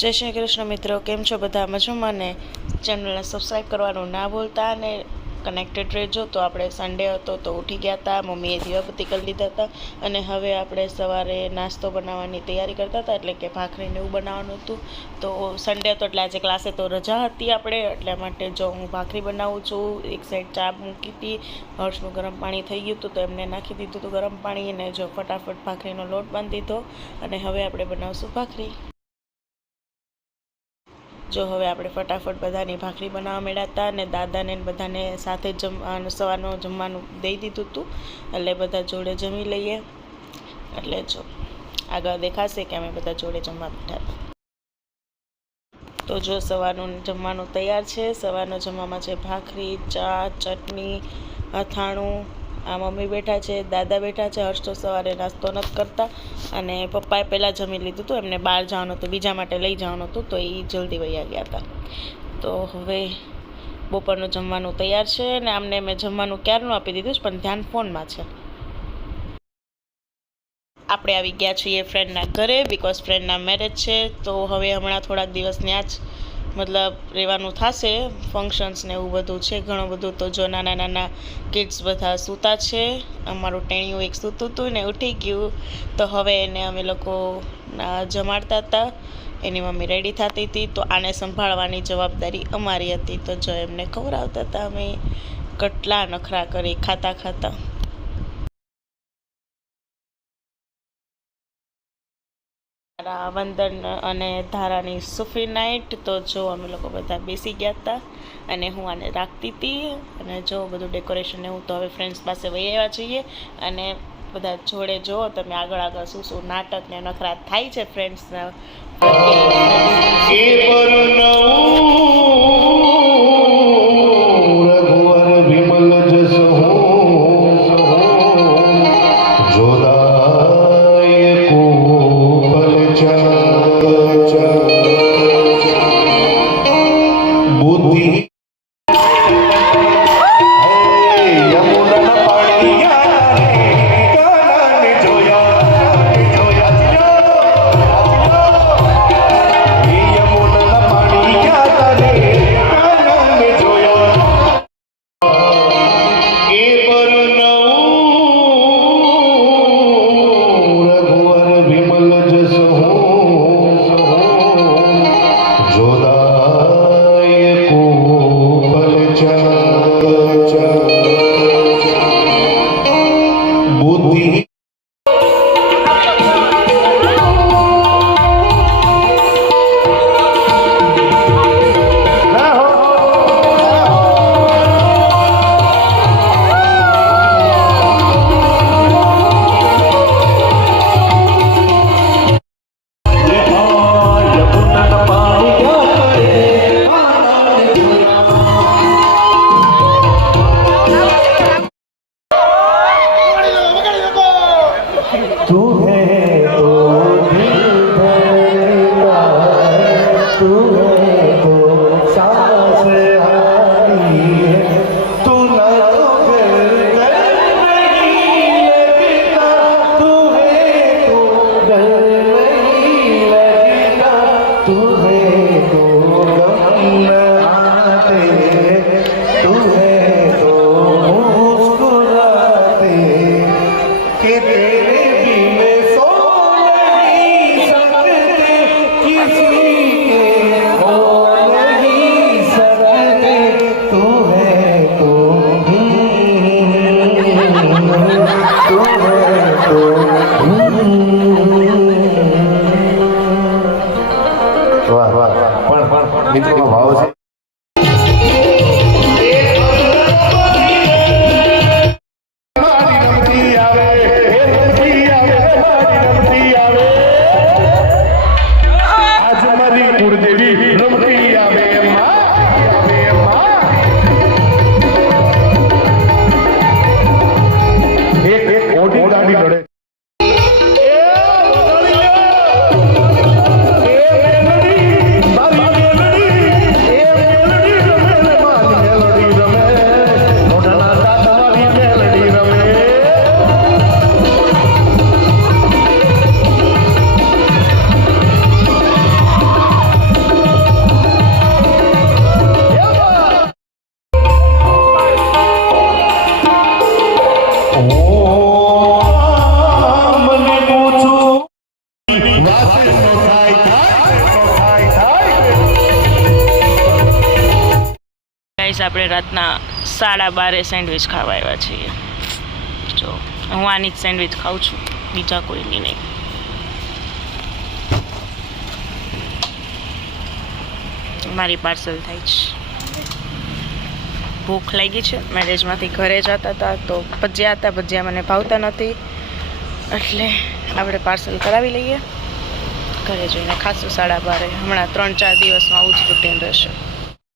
જય શ્રી કૃષ્ણ મિત્રો, કેમ છો બધા? મજામાં ને? ચેનલને સબસ્ક્રાઈબ કરવાનું ના ભૂલતા અને કનેક્ટેડ રહેજો. તો આપણે સન્ડે હતો તો ઉઠી ગયા હતા, મમ્મીએ દીવાબત્તી કરી લીધા હતા અને હવે આપણે સવારે નાસ્તો બનાવવાની તૈયારી કરતા હતા, એટલે કે ભાખરીને એવું બનાવવાનું હતું. તો સન્ડે હતો એટલે આજે ક્લાસે તો રજા હતી આપણે, એટલા માટે જો હું ભાખરી બનાવું છું. એક સાઈડ ચા મૂકી હતી, હર્ષનું ગરમ પાણી થઈ ગયું હતું તો એમને નાખી દીધું હતું ગરમ પાણી, અને જો ફટાફટ ભાખરીનો લોટ બાંધી દીધો અને હવે આપણે બનાવશું ભાખરી. જો હવે આપણે ફટાફટ બધાની ભાખરી બનાવવા માંડ્યા હતા અને દાદાને બધાને સાથે સવારનું જમવાનું દઈ દીધું હતું, એટલે બધા જોડે જમી લઈએ. એટલે જો આગળ દેખાશે કે અમે બધા જોડે જમવા બેઠા હતા. તો જો સવારનું જમવાનું તૈયાર છે. સવારનું જમવામાં છે ભાખરી, ચા, ચટણી, અથાણું. આ મમ્મી બેઠા છે, દાદા બેઠા છે. હર્ષ તો સવારે નાસ્તો નથી કરતા અને પપ્પાએ પહેલાં જમી લીધું હતું, એમને બહાર જવાનું હતું, બીજા માટે લઈ જવાનું હતું તો એ જલ્દી વયા ગયા હતા. તો હવે બપોરનું જમવાનું તૈયાર છે અને આમને મેં જમવાનું ક્યારનું આપી દીધું છે, પણ ધ્યાન ફોનમાં છે. આપણે આવી ગયા છીએ ફ્રેન્ડના ઘરે, બિકોઝ ફ્રેન્ડના મેરેજ છે. તો હવે હમણાં થોડાક દિવસ ત્યાં જ મતલબ રહેવાનું થશે. ફંક્શન્સ ને એવું બધું છે ઘણું બધું. તો જો નાના નાના કિડ્સ બધા સૂતા છે. અમારું ટેણિયું એક સૂતું હતું ને ઉઠી ગયું, તો હવે એને અમે લોકો જમાડતા હતા. એની મમ્મી રેડી થતી હતી, તો આને સંભાળવાની જવાબદારી અમારી હતી. તો જો એમને ખવડાવતા હતા અમે. કેટલા નખરા કરી ખાતા ખાતા. વંદન અને ધારાની સુફી નાઇટ. તો જો અમે લોકો બધા બેસી ગયા હતા અને હું આને રાખતી હતી, અને જો બધું ડેકોરેશન એવું. તો હવે ફ્રેન્ડ્સ પાસે વહી આવ્યા છીએ અને બધા જોડે જો તમે આગળ આગળ શું શું નાટક ને નખરા થાય છે ફ્રેન્ડ્સના. મિત્રો ભાવ છે. આપણે રાતના 12:30 સેન્ડવિચ ખાવા આવ્યા છીએ. જો હું આની જ સેન્ડવિચ ખાઉં છું, બીજા કોઈની નહીં. મારી પાર્સલ થાય છે. ભૂખ લાગી છે. મેરેજમાંથી ઘરે જતા હતા તો ભજીયા હતા, ભજીયા મને ભાવતા નથી, એટલે આપણે પાર્સલ કરાવી લઈએ. ઘરે જઈને ખાસું 12:30. હમણાં 3-4 દિવસમાં આવું જ રૂટીન રહેશે.